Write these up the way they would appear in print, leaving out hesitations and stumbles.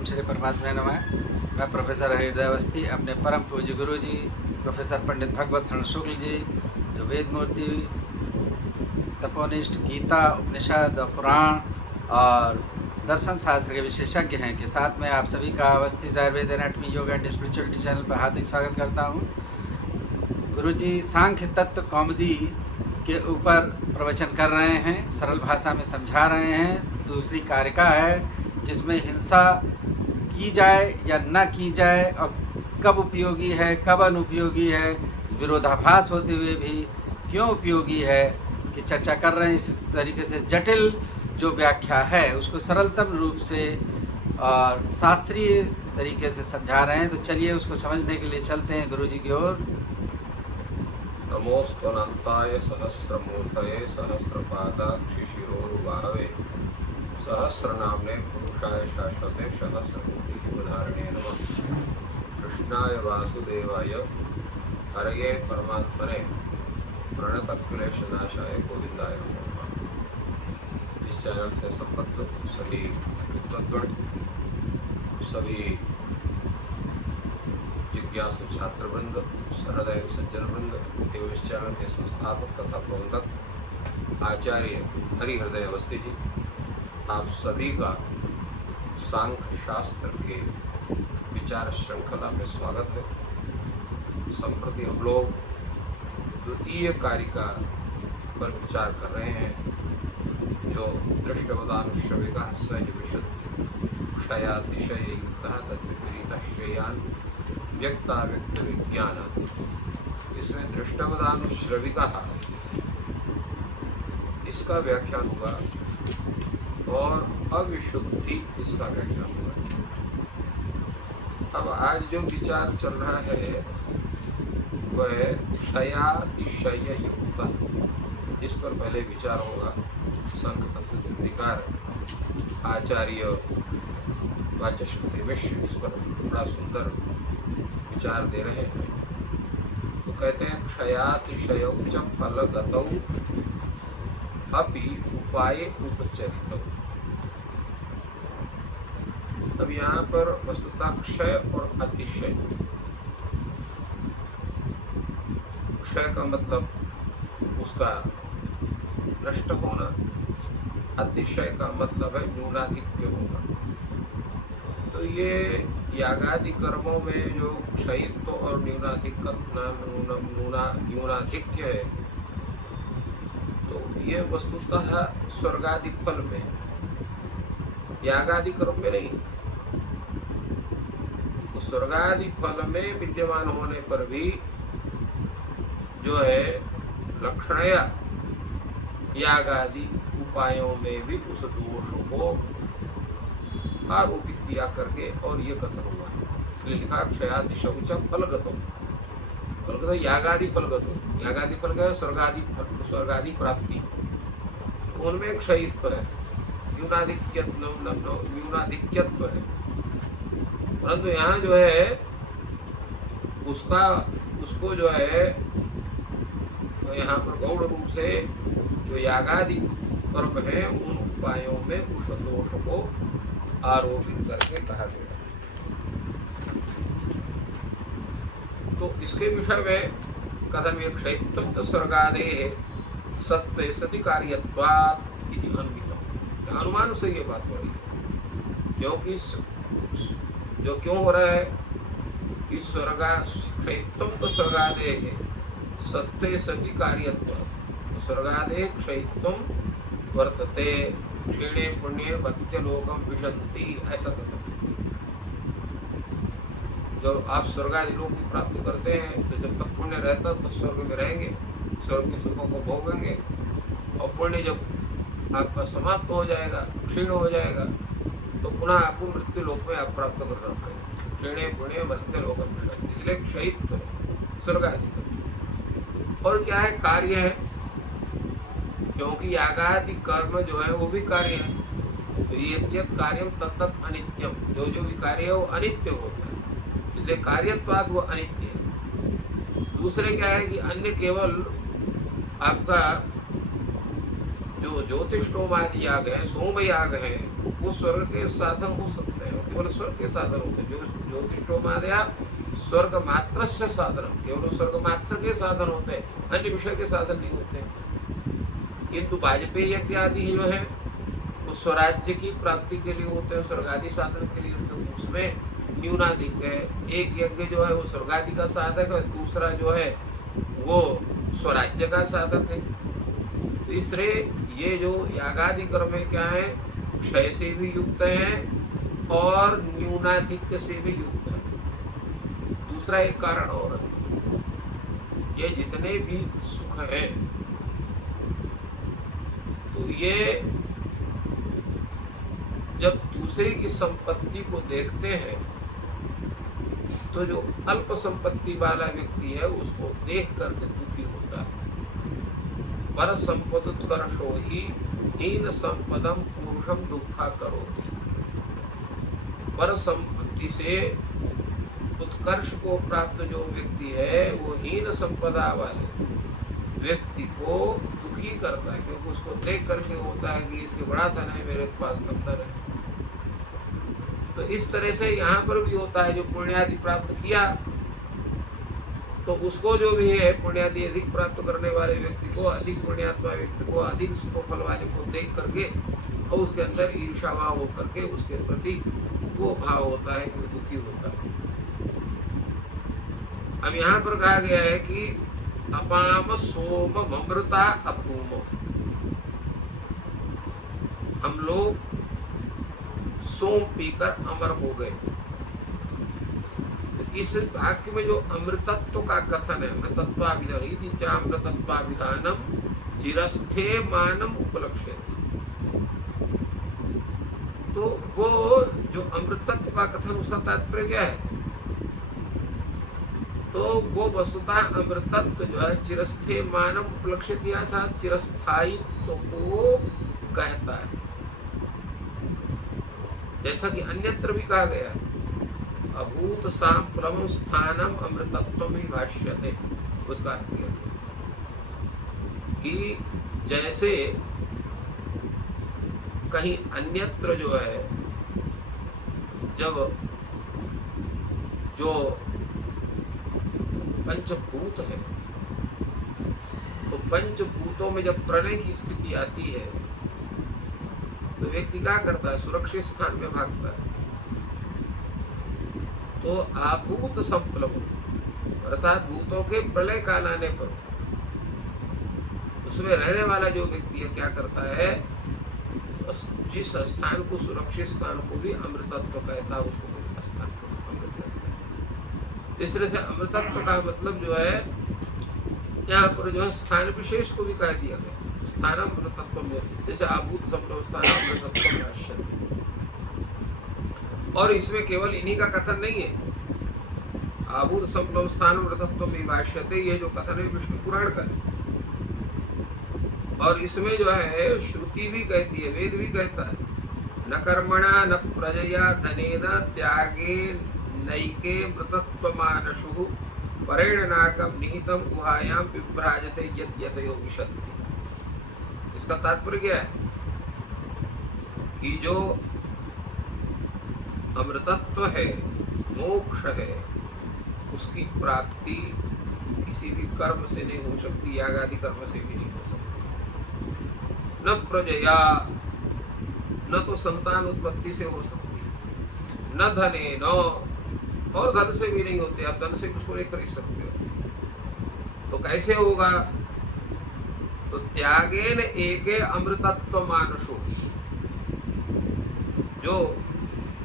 ओम श्री परमात्मा नमः। मैं प्रोफेसर हृदय अवस्थी अपने परम पूज्य गुरु जी प्रोफेसर पंडित भगवत शरण शुक्ल जी, जो वेद मूर्ति, तपोनिष्ठ, गीता, उपनिषद और पुराण और दर्शन शास्त्र के विशेषज्ञ हैं, के साथ में आप सभी का Awasthi Ayurveda anatomy yoga and spirituality channel पर हार्दिक स्वागत करता हूँ। गुरु जी सांख्य तत्व कौमुदी के ऊपर प्रवचन कर रहे हैं, सरल भाषा में समझा रहे हैं। दूसरी कारिका है जिसमें हिंसा की जाए या न की जाए और कब उपयोगी है कब अनुपयोगी है, विरोधाभास होते हुए भी क्यों उपयोगी है, कि चर्चा कर रहे हैं। इस तरीके से जटिल जो व्याख्या है उसको सरलतम रूप से और शास्त्रीय तरीके से समझा रहे हैं। तो चलिए उसको समझने के लिए चलते हैं गुरु जी की ओर। नमोस्तुनन्ताय सहस्रमूर्तये सहस्रपादाक्षि शिरोरुबाहवे सहस्रनाम्ने पुरुषाय शाश्वते सहस्रकोटियुगधारिणे नमः। कृष्णाय वासुदेवाय हरये परमात्मने प्रणतक्लेशनाशाय गोविंदाय नमः। इस चैनल से संबद्ध सभी विद्वद्गण, सभी जिज्ञासु छात्रवृंद, सहृदय सज्जनवृंद एवं इस चैनल के संस्थापक तथा प्रबंधक आचार्य हरिहृदय अवस्थी जी, आप सभी का सांख्य शास्त्र के विचार श्रृंखला में स्वागत है। संप्रति हम लोग द्वितीय कारिका पर विचार कर रहे हैं, जो दृष्टवदानुश्रविका सहज विशुद्धि क्षयातिशय युक्तः तद्विपरीत श्रेयान् व्यक्ता व्यक्त विज्ञान। इसमें दृष्टवदानुश्रविका इसका व्याख्यान होगा और अविशुद्धि इसका व्याख्यान होगा। अब आज जो विचार चल रहा है वह क्षयातिशय युक्त, इस पर पहले विचार होगा। संघ तत्वकार आचार्य वाचस्पति मिश्र इस पर बड़ा सुंदर विचार दे रहे हैं। तो कहते हैं क्षयातिशयौ च फलगतौ अपि उपाये उपचरितौ। अब यहाँ पर वस्तुतः क्षय और अतिशय, क्षय का मतलब उसका नष्ट होना, अतिशय का मतलब है न्यूनाधिक्य होना। तो ये यागादि कर्मों में जो क्षयित्व और न्यूनाधिक्य है, तो ये वस्तुतः स्वर्गादि फल में, यागादि कर्म में नहीं। तो स्वर्गादि फल में विद्यमान होने पर भी जो है लक्षणया यागादि उपायों में भी उस दोष को आरोपित किया करके और ये कथन हुआ है। इसलिए लिखा क्षयातिशौ च फलगतौ। फलगतौ यागादि फलगतौ। यागादि फल क्या है? स्वर्गादि फल, स्वर्गादि प्राप्ति। उनमें क्षयित्व है, न्यूनाधिक्यत्व है। परंतु यहाँ जो है उसको जो है तो यहाँ पर गौड़ रूप से जो यागादि कर्म है उन उपायों में उस दोष को आरोपित करके कहा गया। तो इसके विषय में कथम एक क्षयित्व स्वर्गादेः सत्य सति कार्यत्वात् इति अन्वितम्। अनुमान से ये बात हो रही है, क्योंकि जो क्यों हो रहा है कि क्षयित्व स्वर्गादेः सत्य सति कार्यत्वात्। स्वर्गादेः क्षयित्व वर्तते, क्षीणे पुण्य वर्त्य लोकम विशंति, ऐसा कहते हैं। जो आप स्वर्ग आदि लोक की प्राप्ति करते हैं तो जब तक पुण्य रहता तो स्वर्ग में रहेंगे, स्वर्ग के सुखों को भोगेंगे। और पुण्य जब आपका समाप्त हो जाएगा, क्षीण हो जाएगा, तो पुनः आपको मृत्यु लोक में आप प्राप्त करना पड़ेगा। क्षीणे पुण्य वर्त्य लोकम विशंति, इसलिए क्षयित्व है स्वर्ग आदि। और क्या है? कार्य है, क्योंकि यागादि कर्म जो है वो भी कार्य है। तो ये कार्यम तत्त अनित्यम, जो भी कार्य है वो अनित्य होता है, इसलिए कार्यत्वाद वो अनित्य है। दूसरे क्या है कि अन्य केवल आपका जो ज्योतिषोम आदि याग है, सोम याग है, वो स्वर्ग के साधन हो सकते हैं, केवल स्वर्ग के साधन होते हैं। जो ज्योतिषोमादया स्वर्ग मात्र से साधन, केवल स्वर्ग मात्र के साधन होते हैं, अन्य विषय के साधन नहीं होते। किंतु वाजपेयी यज्ञ आदि जो है वो स्वराज्य की प्राप्ति के लिए होते हैं, स्वर्गादि साधन के लिए होते हैं। उसमें न्यूनाधिक है, एक यज्ञ जो है वो स्वर्गादि का साधक है, दूसरा जो है वो स्वराज्य का साधक है। तीसरे ये जो यागादि कर्म है क्या है, क्षय से भी युक्त है और न्यूनाधिक्य से भी युक्त है। दूसरा एक कारण और है, ये जितने भी सुख हैं तो ये जब दूसरे की संपत्ति को देखते हैं तो जो अल्प संपत्ति वाला व्यक्ति है उसको देख करके दुखी होता है। पर संपदुत्कर्षो ही हीन संपदम पुरुषम दुखा करोति। पर संपत्ति से उत्कर्ष को प्राप्त जो व्यक्ति है वो हीन संपदा वाले व्यक्ति को दुखी करता है, क्योंकि उसको देख करके होता है कि इसके बड़ा धन है, मेरे पास कम धन है। तो इस तरह से यहाँ पर भी होता है, जो पुण्यादि प्राप्त किया तो उसको जो भी है पुण्यादि अधिक प्राप्त करने वाले व्यक्ति को, अधिक पुण्यात्मा व्यक्ति को, अधिक सुख फल वाले को देख करके और उसके अंदर ईर्ष्या भाव होकर के उसके प्रति वो भाव होता है कि दुखी होता है। अब यहाँ पर कहा गया है कि अपाम सोम अमृता अपूम, हम लोग सोम पीकर अमर हो गए। तो इस वाक्य में जो अमृतत्व का कथन है, अमृतत्वाभिधान इति च अमृतत्वाभिधानम चिरस्थे मानम उपलक्ष्य, तो वो जो अमृतत्व का कथन उसका तात्पर्य क्या है, तो वो वस्तुतः अमृतत्व जो है चिरस्थे मानव उपलक्ष्य किया था, चिरस्थायित्व को कहता है। जैसा कि अन्यत्र भी कहा गया, अभूत सांप्रमं स्थानम अमृतत्वम ही भाष्यते, उसका अर्थ किया कि जैसे कहीं अन्यत्र जो है जब जो पंचभूत है तो पंचभूतों में जब प्रलय की स्थिति आती है तो व्यक्ति क्या करता है, सुरक्षित स्थान में भागता है। तो आभूत संप्लव अर्थात भूतों के प्रलय काल आने पर उसमें रहने वाला जो व्यक्ति है क्या करता है, जिस स्थान को सुरक्षित स्थान को भी अमृतत्व कहता है, उसको स्थान को अमृत कहता है। इस तरह से अमृतत्व का मतलब जो है यहाँ पर जो है स्थान विशेष को भी कह दिया गया, स्थानम अमृतत्व में, जैसे आभूत संप्लव स्थान अमृतत्व भाष्य। और इसमें केवल इन्हीं का कथन नहीं है, आभूत संप्लव स्थान अमृतत्व में भाष्यते, ये जो कथन है विष्णु पुराण का है। और इसमें जो है श्रुति भी कहती है, वेद भी कहता है, न कर्मणा न प्रजया धनेन त्यागे नैके मृतत्वमानशुः परेणनाकं निहितं गुहायां विभ्राजते यद्यतयो विशन्ति। इसका तात्पर्य क्या है कि जो अमृतत्व है, मोक्ष है, उसकी प्राप्ति किसी भी कर्म से नहीं हो सकती, याग आदि कर्म से भी नहीं हो सकती। न प्रजया, न तो संतान उत्पत्ति से हो सकती, न धने न, और धन से भी नहीं होते। आप धन से उसको नहीं खरीद सकते हो, तो कैसे होगा, तो त्यागेन एके अमृतत्व मानसो, जो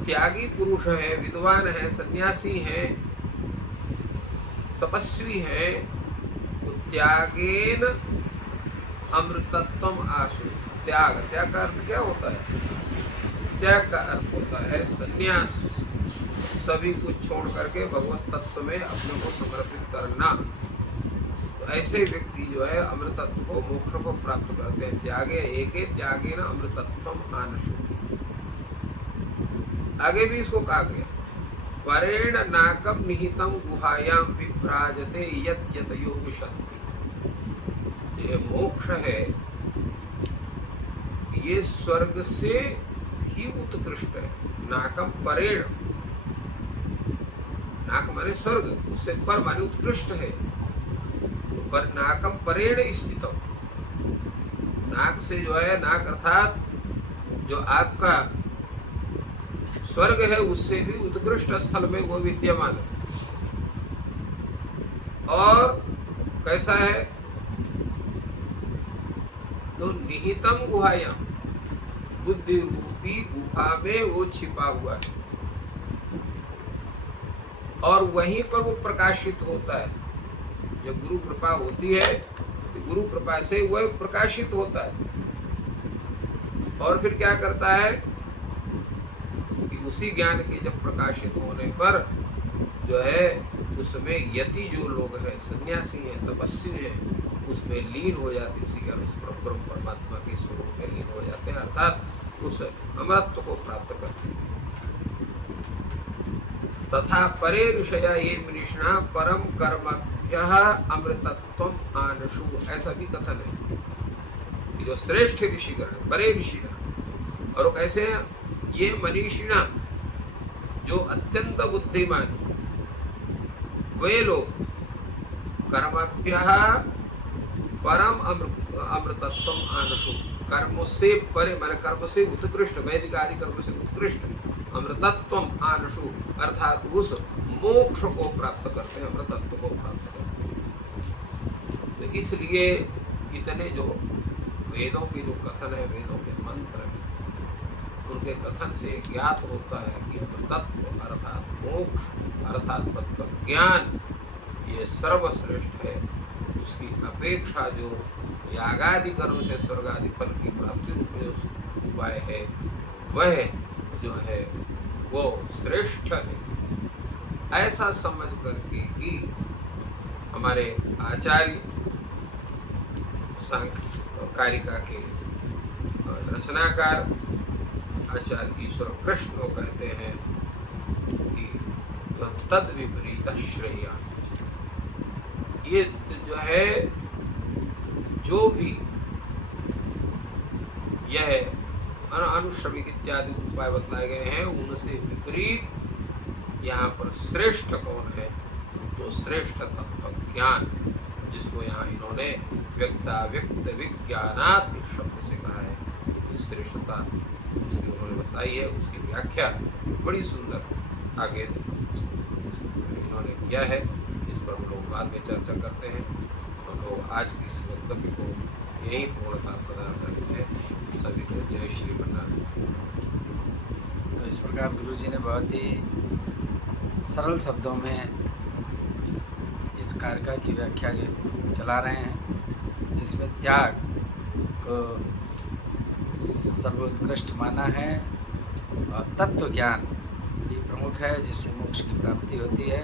त्यागी पुरुष है, विद्वान है, सन्यासी है, तपस्वी है, तो त्यागेन अमृतत्वम आशु। त्याग, त्याग का अर्थ क्या होता है, त्याग का अर्थ होता है संन्यास, सभी कुछ छोड़ करके भगवत तत्व में अपने को समर्पित करना। तो ऐसे व्यक्ति जो है अमृतत्व को, मोक्ष को प्राप्त करते हैं। त्यागे एके त्यागेन अमृतत्वम आनशु। आगे भी इसको कहा गया, परेण नाकम निहितम गुहायाम विभ्राजते यत्यतयो विशन्ति। ये मोक्ष है, ये स्वर्ग से ही उत्कृष्ट है। नाकम परेण, नाक माने स्वर्ग, उससे पर माने उत्कृष्ट है। पर नाकम परेण स्थितम, नाक से जो है, नाक अर्थात जो आपका स्वर्ग है उससे भी उत्कृष्ट स्थल में वो विद्यमान है। और कैसा है, तो निहितम गुहायाम, बुद्धि रूपी गुफा में वो छिपा हुआ है और वहीं पर वो प्रकाशित होता है। जब गुरु कृपा होती है तो गुरु कृपा से वह प्रकाशित होता है। और फिर क्या करता है कि उसी ज्ञान के जब प्रकाशित होने पर जो है उसमें यति जो लोग हैं, सन्यासी हैं, तपस्वी हैं, उसमें लीन हो जाते, उसी ज्ञान से परम परमात्मा के स्वरूप में लीन हो जाते हैं, अर्थात उस अमरत्व को प्राप्त करते हैं। तथा परे ऋषया ये मनीषिणा परम कर्मभ्यः अमृतत्वम आनशु, ऐसा भी कथन है। जो श्रेष्ठ ऋषिगण है, परे ऋषिणा, और वो कैसे हैं, ये मनीषिणा जो अत्यंत बुद्धिमान, वे लोग कर्मभ्यः परम अमृतत्वम आनशु, कर्म से परे माने कर्म से उत्कृष्ट, वैदिक आदि कर्म से उत्कृष्ट अमृतत्वम आनशु, अर्थात उस मोक्ष को प्राप्त करते हैं, अमृतत्व को प्राप्त करते हैं। तो इसलिए इतने जो वेदों के जो कथन है, वेदों के मंत्र हैं, उनके कथन से ज्ञात होता है कि अमृतत्व अर्थात मोक्ष अर्थात तत्व ज्ञान ये सर्वश्रेष्ठ है। उसकी अपेक्षा जो यागादि कर्म से स्वर्ग आदि फल की प्राप्ति रूप में जो उपाय है वह जो है वो श्रेष्ठ है। ऐसा समझ करके ही हमारे आचार्य सांख्य कारिका के रचनाकार आचार्य ईश्वर कृष्ण को कहते हैं कि तद विपरीत श्रेया, ये जो है जो भी यह अनुश्रविक इत्यादि उपाय बतलाए गए हैं उनसे विपरीत यहाँ पर श्रेष्ठ कौन है, तो श्रेष्ठ तत्व ज्ञान, जिसको यहाँ इन्होंने व्यक्ताव्यक्त विज्ञानात् इस शब्द से कहा है, तो श्रेष्ठता उसकी उन्होंने बताई है। उसकी व्याख्या बड़ी सुंदर आगे इन्होंने किया है, जिस पर हम लोग बाद में चर्चा करते हैं। हम लोग आज की इस वक्तव्य को यही पूर्णता प्रदान करते हैं। सभी को जय श्री भंडारी। तो इस प्रकार गुरु जी ने बहुत ही सरल शब्दों में इस कारका की व्याख्या चला रहे हैं, जिसमें त्याग को सर्वोत्कृष्ट माना है और तत्व ज्ञान ये प्रमुख है, जिससे मोक्ष की प्राप्ति होती है।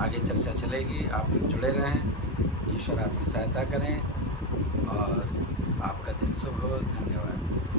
आगे चर्चा चलेगी, आप लोग जुड़े रहें, ईश्वर आपकी सहायता करें और आपका दिन शुभ हो। धन्यवाद।